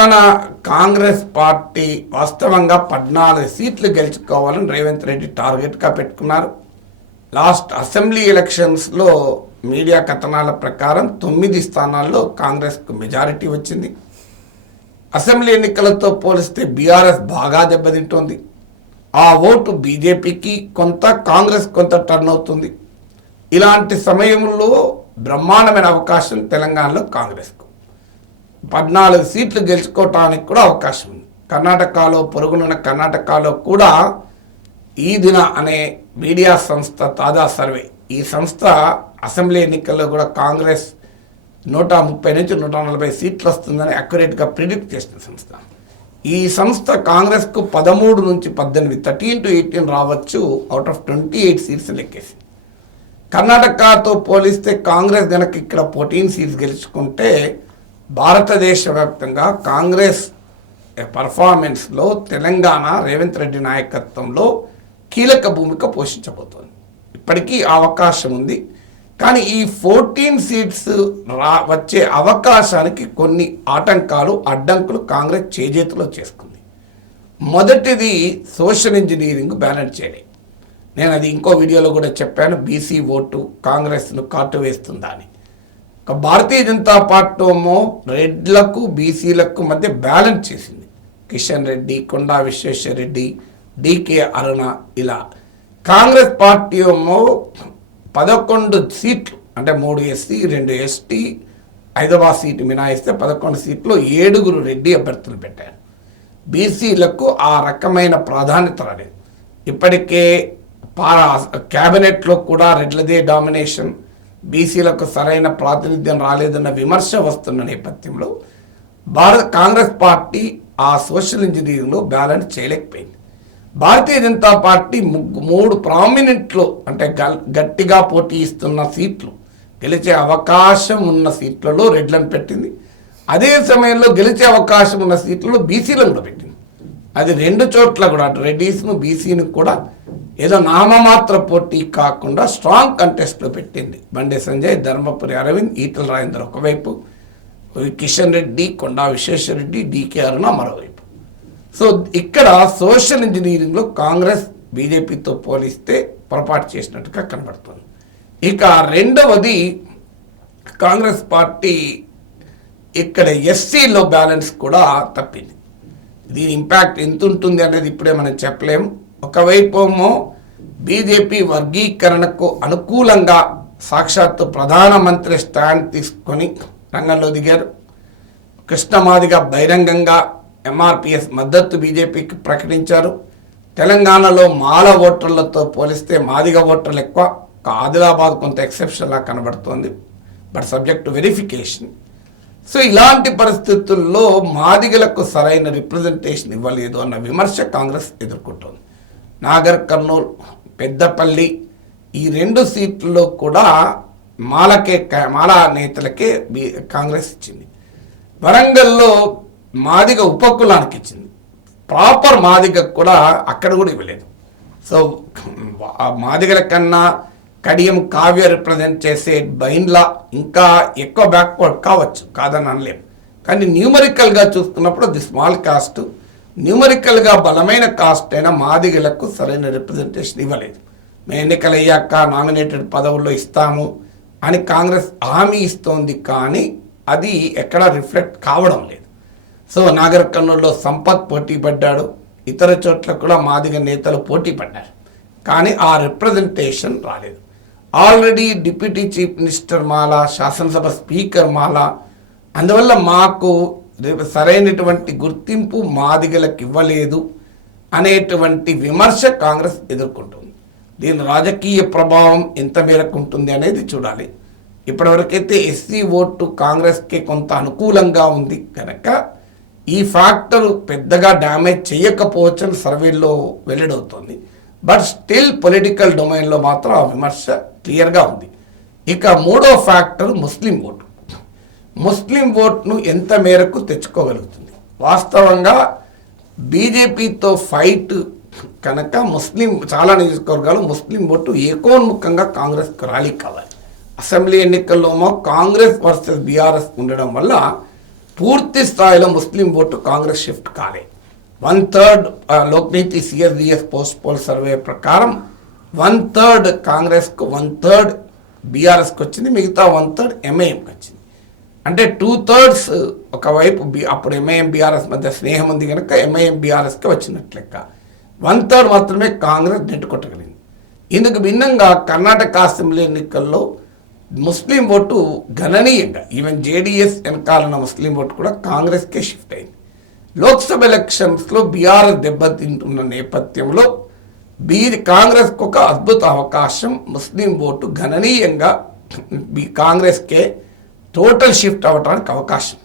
Telangana Congress party వాస్తవంగా 14 సీట్లు గెలుచుకోవాలని రేవంత్ రెడ్డి టార్గెట్గా పెట్టుకున్నారు. లాస్ట్ అసెంబ్లీ ఎలక్షన్స్లో మీడియా కథనాల ప్రకారం 9 స్థానాల్లో కాంగ్రెస్కు మెజారిటీ వచ్చింది. అసెంబ్లీ ఎన్నికలతో పోలిస్తే బీఆర్ఎస్ బాగా దెబ్బతింటోంది. ఆ ఓటు బీజేపీకి కొంత, కాంగ్రెస్ కొంత టర్న్ అవుతుంది. ఇలాంటి సమయంలో బ్రహ్మాండమైన అవకాశం తెలంగాణలో కాంగ్రెస్కు 14 సీట్లు గెలుచుకోవటానికి కూడా అవకాశం ఉంది. కర్ణాటకలో, పొరుగునున్న కర్ణాటకలో కూడా ఈ దిన అనే మీడియా సంస్థ తాజా సర్వే, ఈ సంస్థ అసెంబ్లీ ఎన్నికల్లో కూడా కాంగ్రెస్ 130 నుంచి 140 సీట్లు వస్తుందని అక్యురేట్గా ప్రిడిక్ట్ చేసిన సంస్థ. ఈ సంస్థ కాంగ్రెస్కు 13 నుంచి 18, 13 to 18 రావచ్చు అవుట్ ఆఫ్ 28 సీట్స్ లెక్కేసి. కర్ణాటకతో పోలిస్తే కాంగ్రెస్ కనుక ఇక్కడ 14 సీట్స్ గెలుచుకుంటే భారతదేశ వ్యాప్తంగా కాంగ్రెస్ పర్ఫార్మెన్స్లో తెలంగాణ రేవంత్ రెడ్డి నాయకత్వంలో కీలక భూమిక పోషించబోతోంది. ఇప్పటికీ అవకాశం ఉంది. కానీ ఈ 14 సీట్స్ వచ్చే అవకాశానికి కొన్ని ఆటంకాలు, అడ్డంకులు కాంగ్రెస్ చేజేతులో చేసుకుంది. మొదటిది సోషల్ ఇంజనీరింగ్ బ్యాలెన్స్ చేయడం. నేను అది ఇంకో వీడియోలో కూడా చెప్పాను. బీసీ ఓటు కాంగ్రెస్ను కాటు వేస్తుందా అని. భారతీయ జనతా పార్టీ ఏమో రెడ్లకు, బీసీలకు మధ్య బ్యాలెన్స్ చేసింది. కిషన్ రెడ్డి, కొండా విశ్వేశ్వర రెడ్డి, డికే అరుణ, ఇలా. కాంగ్రెస్ పార్టీ ఏమో 11 సీట్లు, అంటే 3 ఎస్సీ 2 ఎస్టీ, 5వ సీటు మినాయిస్తే 11 సీట్లు 7 రెడ్డి అభ్యర్థులు పెట్టారు. బీసీలకు ఆ రకమైన ప్రాధాన్యత రాలేదు. ఇప్పటికే క్యాబినెట్లో కూడా రెడ్లదే డామినేషన్, బీసీలకు సరైన ప్రాతినిధ్యం రాలేదన్న విమర్శ వస్తున్న నేపథ్యంలో కాంగ్రెస్ పార్టీ ఆ సోషల్ ఇంజనీరింగ్లో బ్యాలెన్స్ చేయలేకపోయింది. భారతీయ జనతా పార్టీ 3 ప్రామినెంట్లో, అంటే గట్టిగా పోటీ ఇస్తున్న సీట్లు, గెలిచే అవకాశం ఉన్న సీట్లలో రెడ్లను పెట్టింది. అదే సమయంలో గెలిచే అవకాశం ఉన్న సీట్లలో బీసీలను కూడా పెట్టింది. అది 2 చోట్ల కూడా, అటు రెడ్డీస్ను బీసీని కూడా ఏదో నామమాత్ర పోటీ కాకుండా స్ట్రాంగ్ కంటెస్ట్లో పెట్టింది. బండే సంజయ్, ధర్మపురి అరవింద్, ఈటల రాజేందర్ ఒకవైపు, కిషన్ రెడ్డి, కొండా విశ్వేశ్వర రెడ్డి, డికే అరుణ మరోవైపు. సో ఇక్కడ సోషల్ ఇంజనీరింగ్లో కాంగ్రెస్ బీజేపీతో పోలిస్తే పొరపాటు చేసినట్టుగా కనబడుతుంది. ఇక రెండవది, కాంగ్రెస్ పార్టీ ఇక్కడ ఎస్సీలో బ్యాలెన్స్ కూడా తప్పింది. దీని ఇంపాక్ట్ ఎంత ఉంటుంది అనేది ఇప్పుడే మనం చెప్పలేము. ఒకవైపు ఏమో బీజేపీ వర్గీకరణకు అనుకూలంగా సాక్షాత్తు ప్రధానమంత్రి స్టాండ్ తీసుకొని రంగంలో దిగారు. కృష్ణమాదిగ బహిరంగంగా ఎంఆర్పిఎస్ మద్దతు బీజేపీకి ప్రకటించారు. తెలంగాణలో మాల ఓటర్లతో పోలిస్తే మాదిగ ఓటర్లు ఎక్కువ. ఆదిలాబాద్ కొంత ఎక్సెప్షన్లా కనబడుతోంది, but subject to verification. So ఇలాంటి పరిస్థితుల్లో మాదిగలకు సరైన రిప్రజెంటేషన్ ఇవ్వలేదు అన్న విమర్శ కాంగ్రెస్ ఎదుర్కొంటోంది. నాగర్ కర్నూల్, పెద్దపల్లి ఈ 2 సీట్లలో కూడా మాలా నేతలకే కాంగ్రెస్ ఇచ్చింది. వరంగల్లో మాదిగ ఉపకులానికి ఇచ్చింది. ప్రాపర్ మాదిగ కూడా అక్కడ కూడా ఇవ్వలేదు. సో మాదిగల కన్నా కడియం కావ్య రిప్రజెంట్ చేసే బైండ్లా ఇంకా ఎక్కువ బ్యాక్వర్డ్ కావచ్చు, కాదని అనలేము. కానీ న్యూమరికల్గా చూసుకున్నప్పుడు అది స్మాల్ కాస్ట్, న్యూమరికల్గా బలమైన కాస్ట్ అయినా మాదిగలకు సరైన రిప్రజెంటేషన్ ఇవ్వలేదు. మేము ఎన్నికలు అయ్యాక నామినేటెడ్ పదవుల్లో ఇస్తాము అని కాంగ్రెస్ హామీ ఇస్తోంది, కానీ అది ఎక్కడా రిఫ్లెక్ట్ కావడం లేదు. సో నాగర్ కర్నూలులో సంపత్ పోటీ పడ్డాడు, ఇతర చోట్ల కూడా మాదిగ నేతలు పోటీ పడ్డారు, కానీ ఆ రిప్రజెంటేషన్ రాలేదు. ఆల్రెడీ డిప్యూటీ చీఫ్ మినిస్టర్ మాల, శాసనసభ స్పీకర్ మాల, అందువల్ల మాకు సరైనటువంటి గుర్తింపు మాదిగలకు ఇవ్వలేదు అనేటువంటి విమర్శ కాంగ్రెస్ ఎదుర్కొంటుంది. దీని రాజకీయ ప్రభావం ఎంత మేరకు ఉంటుంది అనేది చూడాలి. ఇప్పటివరకైతే ఎస్సీ ఓటు కాంగ్రెస్కి కొంత అనుకూలంగా ఉంది కనుక ఈ ఫ్యాక్టర్ పెద్దగా డ్యామేజ్ చేయకపోవచ్చని సర్వేల్లో వెల్లడవుతుంది. బట్ స్టిల్ పొలిటికల్ డొమైన్లో మాత్రం ఆ విమర్శ క్లియర్గా ఉంది. ఇక 3వ ఫ్యాక్టర్ ముస్లిం ఓటు. ముస్లిం ఓట్ను ఎంత మేరకు తెచ్చుకోగలుగుతుంది? వాస్తవంగా బీజేపీతో ఫైట్ కనుక చాలా నియోజకవర్గాలు ముస్లిం ఓటు ఏకోన్ముఖంగా కాంగ్రెస్కు ర్యాలీ కావాలి. అసెంబ్లీ ఎన్నికల్లోమో కాంగ్రెస్ వర్సెస్ బీఆర్ఎస్ ఉండడం వల్ల పూర్తి స్థాయిలో ముస్లిం ఓటు కాంగ్రెస్ షిఫ్ట్ కాలే. 1/3 Lokniti CSDS post poll survey ప్రకారం 1/3 కాంగ్రెస్కు, 1/3 బీఆర్ఎస్కి వచ్చింది, మిగతా 1/3 ఎంఐఎంకి వచ్చింది. అంటే 2/3 ఒకవైపు అప్పుడు ఎంఐఎం బీఆర్ఎస్ మధ్య స్నేహం ఉంది కనుక ఎంఐఎం బీఆర్ఎస్కి వచ్చినట్లు లెక్క. 1/3 మాత్రమే కాంగ్రెస్ నెట్టుకొట్టగలిగింది. ఇందుకు భిన్నంగా కర్ణాటక అసెంబ్లీ ఎన్నికల్లో ముస్లిం ఓటు గణనీయంగా, ఈవెన్ జేడీఎస్ వెనకాలన్న ముస్లిం ఓటు కూడా కాంగ్రెస్కే షిఫ్ట్ అయింది. లోక్సభ ఎలక్షన్స్లో బీఆర్ఎస్ దెబ్బతింటున్న నేపథ్యంలో కాంగ్రెస్కు ఒక అద్భుత అవకాశం. ముస్లిం ఓటు గణనీయంగా కాంగ్రెస్కే టోటల్ షిఫ్ట్ అవ్వడానికి అవకాశం.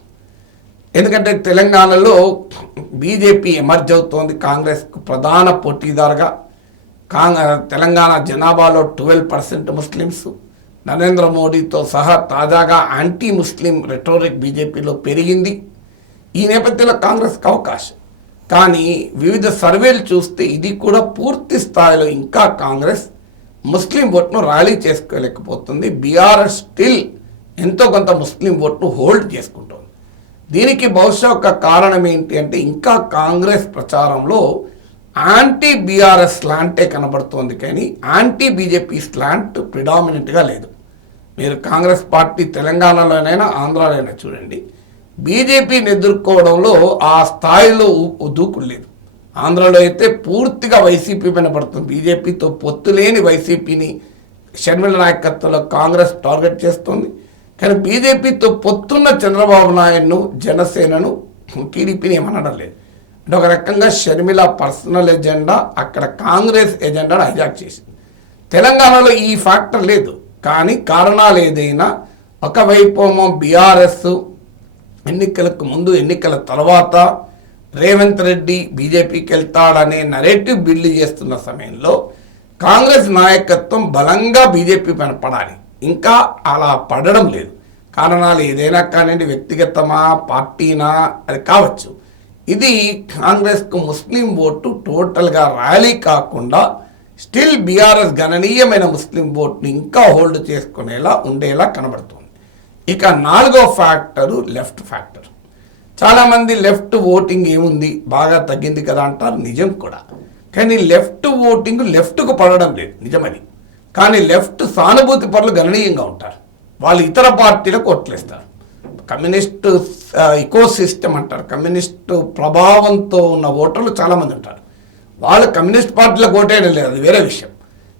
ఎందుకంటే తెలంగాణలో బీజేపీ ఎమర్జ్ అవుతోంది కాంగ్రెస్కు ప్రధాన పోటీదారుగా. తెలంగాణ జనాభాలో 12% ముస్లిమ్స్, నరేంద్ర మోడీతో సహా తాజాగా యాంటీ ముస్లిం రెటోరిక్ బీజేపీలో పెరిగింది. ఈ నేపథ్యంలో కాంగ్రెస్కి అవకాశం. కానీ వివిధ సర్వేలు చూస్తే ఇది కూడా పూర్తి స్థాయిలో ఇంకా కాంగ్రెస్ ముస్లిం ఓట్ను ర్యాలీ చేసుకోలేకపోతుంది. బీఆర్ఎస్ స్టిల్ ఎంతో కొంత ముస్లిం ఓట్ను హోల్డ్ చేసుకుంటుంది. దీనికి బహుశా ఒక కారణం ఏంటి అంటే ఇంకా కాంగ్రెస్ ప్రచారంలో యాంటీ బీఆర్ఎస్ స్లాంటే కనబడుతోంది, కానీ యాంటీ బీజేపీ స్లాంట్ ప్రిడామినెంట్గా లేదు. మీరు కాంగ్రెస్ పార్టీ తెలంగాణలోనైనా ఆంధ్రాలోనైనా చూడండి, బీజేపీని ఎదుర్కోవడంలో ఆ స్థాయిలో దూకుడు లేదు. ఆంధ్రలో అయితే పూర్తిగా వైసీపీ పైన పడుతుంది. బీజేపీతో పొత్తు లేని వైసీపీని షర్మిల నాయకత్వంలో కాంగ్రెస్ టార్గెట్ చేస్తుంది. కానీ బీజేపీతో పొత్తున్న చంద్రబాబు నాయుడును, జనసేనను, టీడీపీని ఏమనడం లేదు. అంటే ఒక రకంగా షర్మిల పర్సనల్ ఎజెండా అక్కడ కాంగ్రెస్ ఎజెండాను హైజాక్ చేసింది. తెలంగాణలో ఈ ఫ్యాక్టర్ లేదు. కానీ కారణాలు ఏదైనా, ఒకవైపు బీఆర్ఎస్ ఎన్నికలకు ముందు, ఎన్నికల తర్వాత రేవంత్ రెడ్డి బీజేపీకి వెళ్తాడనే నరేటివ్ బిల్డ్ చేస్తున్న సమయంలో కాంగ్రెస్ నాయకత్వం బలంగా బీజేపీ పైన పడాలి. ఇంకా అలా పడడం లేదు. కారణాలు ఏదైనా కానివ్వండి, వ్యక్తిగతమా పార్టీనా అది కావచ్చు. ఇది కాంగ్రెస్కు ముస్లిం ఓటు టోటల్గా ర్యాలీ కాకుండా స్టిల్ బీఆర్ఎస్ గణనీయమైన ముస్లిం ఓట్ని ఇంకా హోల్డ్ చేసుకునేలా ఉండేలా కనబడుతుంది. ఇక 4వ ఫ్యాక్టరు లెఫ్ట్ ఫ్యాక్టర్. చాలామంది లెఫ్ట్ ఓటింగ్ ఏముంది, బాగా తగ్గింది కదా అంటారు. నిజం కూడా. కానీ లెఫ్ట్ ఓటింగ్ లెఫ్ట్కు పడడం లేదు, నిజమని. కానీ లెఫ్ట్ సానుభూతి పరులు గణనీయంగా ఉంటారు. వాళ్ళు ఇతర పార్టీలకు ఓట్లేస్తారు. కమ్యూనిస్టు ఇకో సిస్టమ్ అంటారు. కమ్యూనిస్టు ప్రభావంతో ఉన్న ఓటర్లు చాలామంది ఉంటారు. వాళ్ళు కమ్యూనిస్ట్ పార్టీలకు ఓటేయడం లేదు, అది వేరే విషయం.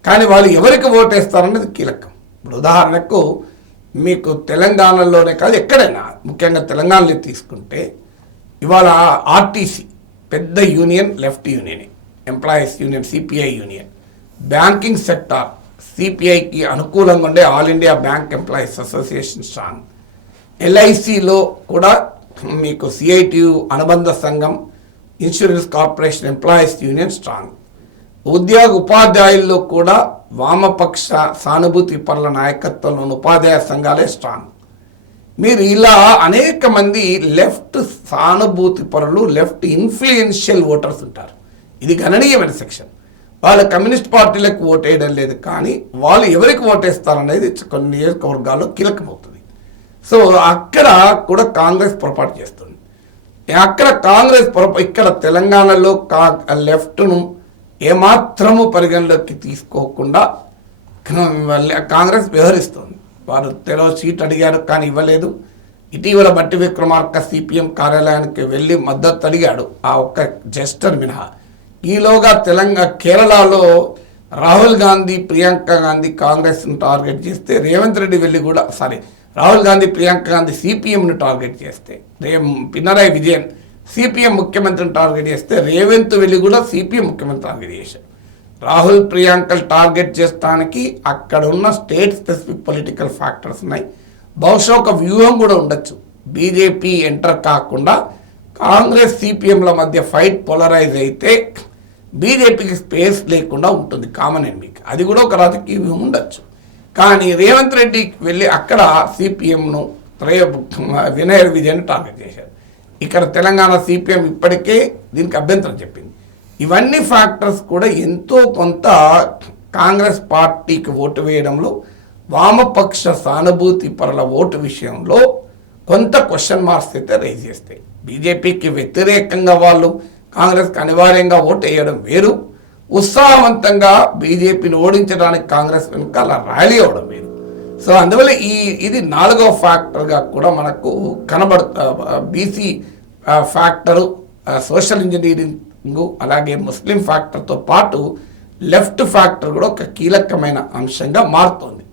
కానీ వాళ్ళు ఎవరికి ఓటేస్తారనేది కీలకం. ఇప్పుడు ఉదాహరణకు మీకు తెలంగాణలోనే కాదు, ఎక్కడైనా, ముఖ్యంగా తెలంగాణలో తీసుకుంటే ఇవాళ ఆర్టీసీ పెద్ద union left union, employees union CPI union. Banking sector సిపిఐకి అనుకూలంగా ఉండే all India bank employees association strong. ఎల్ఐసిలో కూడా మీకు సిఐటియు అనుబంధ సంఘం, insurance corporation employees union strong. ఉపాధ్యాయుల్లో కూడా వామపక్ష సానుభూతి పరుల నాయకత్వంలోని ఉపాధ్యాయ సంఘాలే స్ట్రాంగ్. మీరు ఇలా అనేక మంది లెఫ్ట్ సానుభూతి పరులు, లెఫ్ట్ ఇన్ఫ్లుయెన్షియల్ ఓటర్స్ ఉంటారు. ఇది గణనీయమైన సెక్షన్. వాళ్ళు కమ్యూనిస్ట్ పార్టీలకు ఓటేయడం లేదు, కానీ వాళ్ళు ఎవరికి ఓటేస్తారనేది కొన్ని నియోజకవర్గాల్లో కీలకమవుతుంది. సో అక్కడ కూడా కాంగ్రెస్ పొరపాటు చేస్తుంది. అక్కడ కాంగ్రెస్ ఇక్కడ తెలంగాణలో లెఫ్ట్ను ఏమాత్రము పరిగణలోకి తీసుకోకుండా కాంగ్రెస్ వ్యవహరిస్తుంది. వారు తెలో సీట్ అడిగారు కానీ ఇవ్వలేదు. ఇటీవల బట్టి విక్రమార్క సిపిఎం కార్యాలయానికి వెళ్ళి మద్దతు అడిగాడు, ఆ ఒక్క జస్టర్ మినహా. ఈలోగా కేరళలో రాహుల్ గాంధీ, ప్రియాంక గాంధీ కాంగ్రెస్ను టార్గెట్ చేస్తే, రేవంత్ రెడ్డి వెళ్ళి కూడా రాహుల్ గాంధీ, ప్రియాంక గాంధీ సిపిఎంను టార్గెట్ చేస్తే, పినరాయి విజయన్ సిపిఎం ముఖ్యమంత్రిని టార్గెట్ చేస్తే, రేవంత్ వెళ్ళి కూడా సిపిఎం ముఖ్యమంత్రి టార్గెట్ చేశారు. రాహుల్, ప్రియాంకలు టార్గెట్ చేస్తానికి అక్కడ ఉన్న స్టేట్ స్పెసిఫిక్ పొలిటికల్ ఫ్యాక్టర్స్ ఉన్నాయి. బహుశా ఒక వ్యూహం కూడా ఉండొచ్చు. బీజేపీ ఎంటర్ కాకుండా కాంగ్రెస్ సిపిఎంల మధ్య ఫైట్ పోలరైజ్ అయితే బీజేపీకి స్పేస్ లేకుండా ఉంటుంది కామన్ ఎన్మీకి. అది కూడా ఒక రాజకీయ వ్యూహం ఉండొచ్చు. కానీ రేవంత్ రెడ్డి వెళ్ళి అక్కడ సిపిఎంను వినయ్ విజయన్ టార్గెట్ చేశారు. ఇక్కడ తెలంగాణ సిపిఎం ఇప్పటికే దీనికి అభ్యంతరం చెప్పింది. ఇవన్నీ ఫ్యాక్టర్స్ కూడా ఎంతో కొంత కాంగ్రెస్ పార్టీకి ఓటు వేయడంలో, వామపక్ష సానుభూతి పరుల ఓటు విషయంలో కొంత క్వశ్చన్ మార్క్స్ అయితే రేజ్ చేస్తాయి. బీజేపీకి వ్యతిరేకంగా వాళ్ళు కాంగ్రెస్కి అనివార్యంగా ఓటు వేయడం వేరు, ఉత్సాహవంతంగా బీజేపీని ఓడించడానికి కాంగ్రెస్ వెనుకాల ర్యాలీ అవడం వేరు. సో అందువల్ల ఇది 4వ ఫ్యాక్టర్గా కూడా మనకు బీసీ ఫ్యాక్టరు, సోషల్ ఇంజనీరింగ్, అలాగే ముస్లిం ఫ్యాక్టర్తో పాటు లెఫ్ట్ ఫ్యాక్టర్ కూడా ఒక కీలకమైన అంశంగా మారుతోంది.